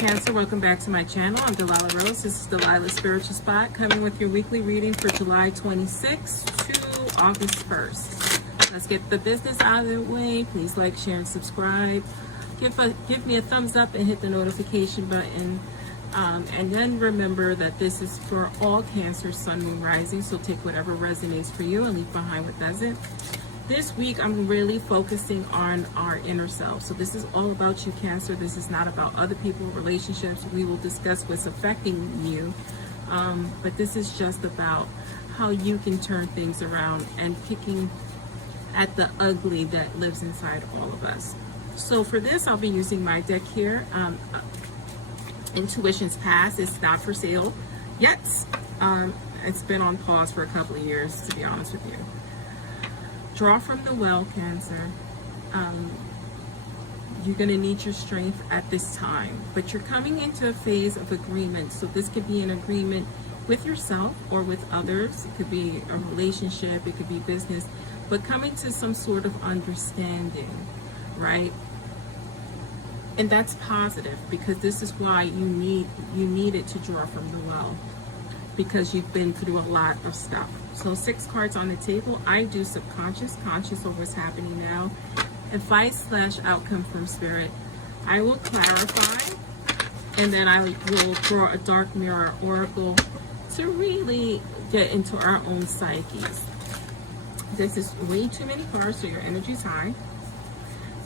Cancer, welcome back to my channel. I'm Delilah Rose. This is Delilah's Spiritual Spot, coming with your weekly reading for July 26th to August 1st. Let's get the business out of the way. Please like, share, and subscribe. Give me a thumbs up and hit the notification button. And then remember that this is for all Cancer, Sun, Moon, Rising. So take whatever resonates for you and leave behind what doesn't. This week, I'm really focusing on our inner self. So this is all about you, Cancer. This is not about other people, relationships. We will discuss what's affecting you. But this is just about how you can turn things around and picking at the ugly that lives inside all of us. So for this, I'll be using my deck here. Intuition's Past. It's not for sale yet. It's been on pause for a couple of years, to be honest with you. Draw from the well, Cancer. You're going to need your strength at this time, but you're coming into a phase of agreement. So this could be an agreement with yourself or with others. It could be a relationship, it could be business, but coming to some sort of understanding, right? And that's positive, because this is why you needed to draw from the well, because you've been through a lot of stuff. So 6 cards on the table. I do subconscious, conscious of what's happening now. Advice/outcome from Spirit. I will clarify, and then I will draw a dark mirror oracle to really get into our own psyches. This is way too many cards, so your energy's high.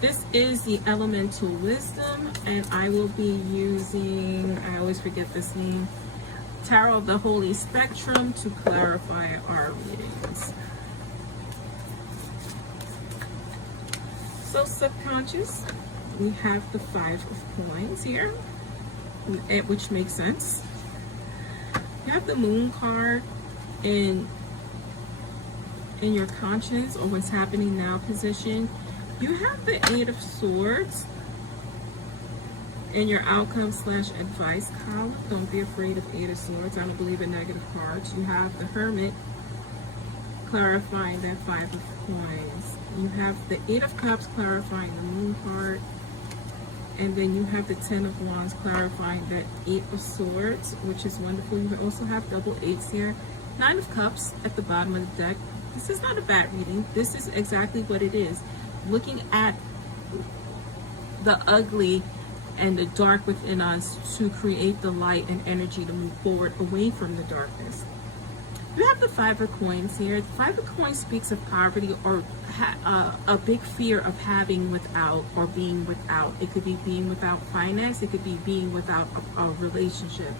This is the Elemental Wisdom, and I will be using, I always forget this name, Tarot of the Holy Spectrum to clarify our readings. So subconscious, we have the 5 of coins here, which makes sense. You have the Moon card in your conscience or what's happening now position. You have the 8 of Swords in your outcome/advice column. Don't be afraid of 8 of Swords. I don't believe in negative cards. You have the Hermit clarifying that 5 of coins. You have the 8 of Cups clarifying the Moon card. And then you have the 10 of Wands clarifying that 8 of Swords, which is wonderful. You also have double 8s here. 9 of Cups at the bottom of the deck. This is not a bad reading. This is exactly what it is. Looking at the ugly and the dark within us to create the light and energy to move forward away from the darkness. You have the 5 of Coins here. The 5 of Coins speaks of poverty or a big fear of having without or being without. It could be being without finance. It could be being without a relationship.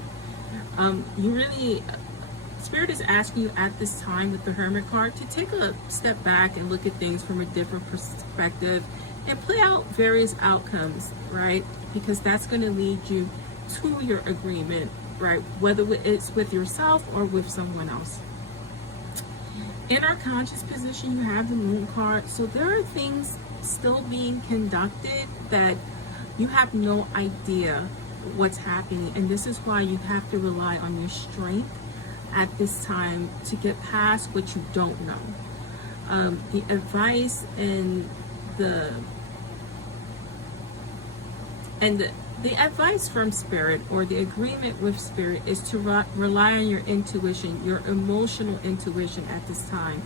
Spirit is asking you at this time with the Hermit card to take a step back and look at things from a different perspective and play out various outcomes, right? Because that's going to lead you to your agreement, right? Whether it's with yourself or with someone else. In our conscious position, you have the Moon card. So there are things still being conducted that you have no idea what's happening. And this is why you have to rely on your strength at this time to get past what you don't know. The advice and the advice from Spirit, or the agreement with Spirit, is to rely on your intuition, your emotional intuition at this time.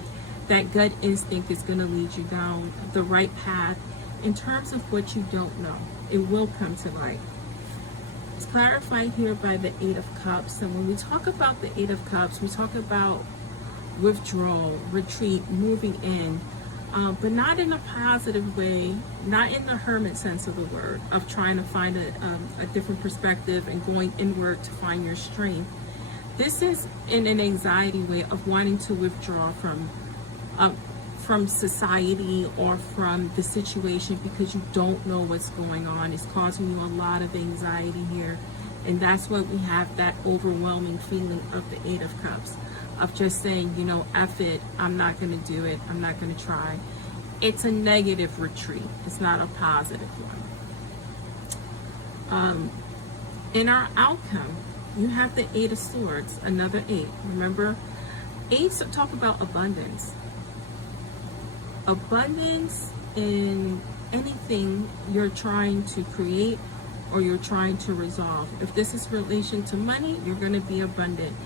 That gut instinct is going to lead you down the right path in terms of what you don't know. It will come to light. It's clarified here by the 8 of Cups. And when we talk about the 8 of Cups, we talk about withdrawal, retreat, moving in, but not in a positive way, not in the hermit sense of the word, of trying to find a different perspective and going inward to find your strength. This is in an anxiety way of wanting to withdraw from society or from the situation because you don't know what's going on. It's causing you a lot of anxiety here. And that's why we have that overwhelming feeling of the 8 of Cups, of just saying, you know, F it, I'm not going to do it, I'm not going to try. It's a negative retreat. It's not a positive one. In our outcome, you have the 8 of Swords, another 8. Remember, 8s talk about abundance. Abundance in anything you're trying to create or you're trying to resolve. If this is relation to money, you're going to be abundant.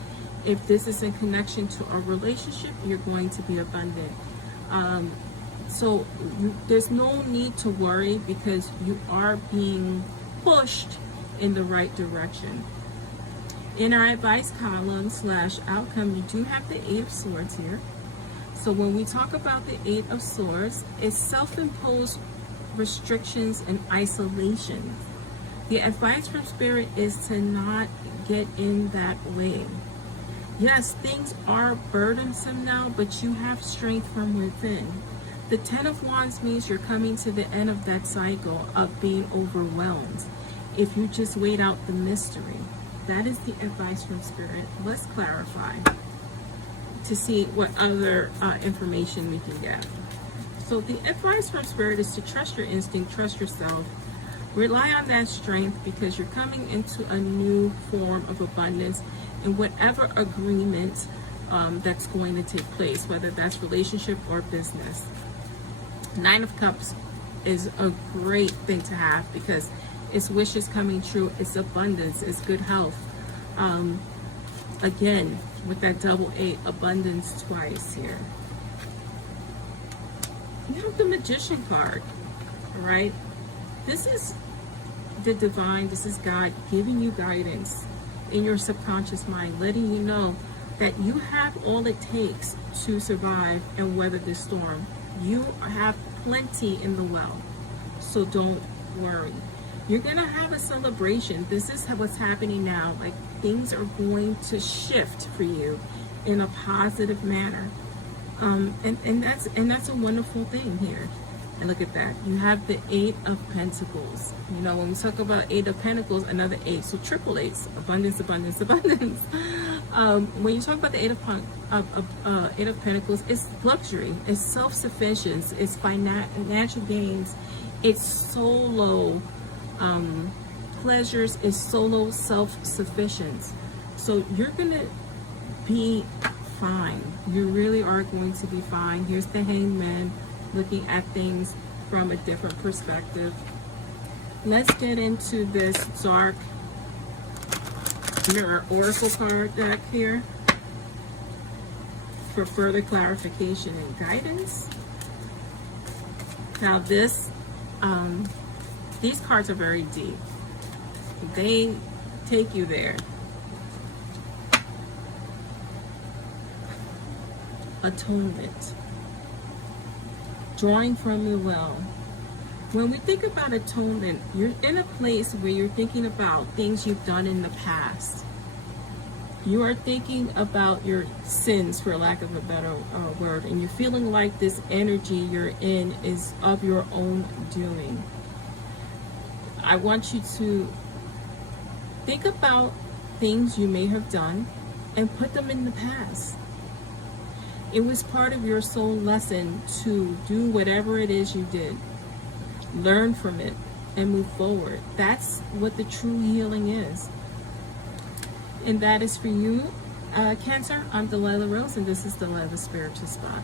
If this is in connection to a relationship, you're going to be abundant. So there's no need to worry, because you are being pushed in the right direction. In our advice column / outcome, you do have the 8 of Swords here. So when we talk about the 8 of Swords, it's self-imposed restrictions and isolation. The advice from Spirit is to not get in that way. Yes, things are burdensome now, but you have strength from within. The 10 of Wands means you're coming to the end of that cycle of being overwhelmed. If you just wait out the mystery. That is the advice from Spirit. Let's clarify to see what other information we can get. So the advice from Spirit is to trust your instinct, trust yourself, rely on that strength, because you're coming into a new form of abundance in whatever agreement that's going to take place, whether that's relationship or business. 9 of Cups is a great thing to have, because it's wishes coming true, it's abundance, it's good health. Again, with that double 8, abundance twice here. You have the Magician card, all right? This is the divine, this is God giving you guidance in your subconscious mind, letting you know that you have all it takes to survive and weather this storm. You have plenty in the well, so don't worry. You're gonna have a celebration. This is what's happening now. Like, things are going to shift for you in a positive manner, and that's a wonderful thing here. And look at that. You have the 8 of Pentacles. You know, when we talk about 8 of Pentacles, another 8, so triple 8s, abundance, abundance, abundance. When you talk about the 8 of Pentacles, it's luxury, it's self-sufficiency, it's financial gains, it's solo pleasures, is solo self-sufficiency. So you're gonna be fine. You really are going to be fine. Here's the Hangman, looking at things from a different perspective. Let's get into this dark mirror oracle card deck here for further clarification and guidance. Now this these cards are very deep. They take you there. Atonement. Drawing from the well. When we think about atonement, you're in a place where you're thinking about things you've done in the past. You are thinking about your sins, for lack of a better word, and you're feeling like this energy you're in is of your own doing. I want you to think about things you may have done and put them in the past. It was part of your soul lesson to do whatever it is you did. Learn from it and move forward. That's what the true healing is. And that is for you, Cancer. I'm Delilah Rose, and this is Delilah Spiritual Spot.